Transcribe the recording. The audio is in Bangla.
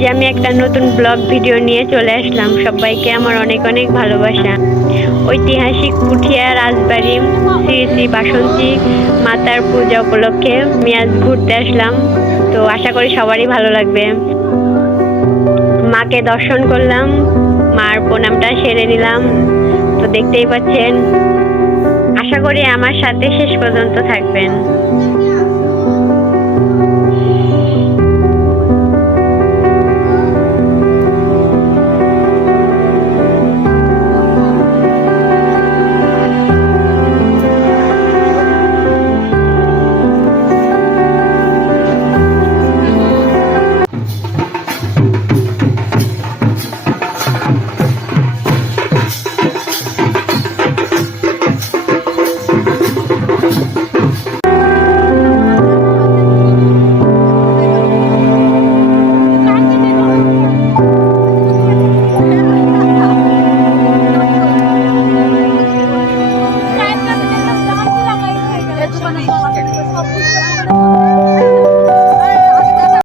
আজ আমি একটা নতুন ব্লগ ভিডিও নিয়ে চলে আসলাম। সবাইকে আমার অনেক অনেক ভালোবাসা। ঐতিহাসিক পুঠিয়া রাজবাড়ি শ্রী শ্রী বাসন্তী মাতার পূজা উপলক্ষে আমি আজ ঘুরতে আসলাম। তো আশা করি সবারই ভালো লাগবে। মাকে দর্শন করলাম, মার প্রণামটা সেরে নিলাম। তো দেখতেই পাচ্ছেন, আশা করি আমার সাথে শেষ পর্যন্ত থাকবেন।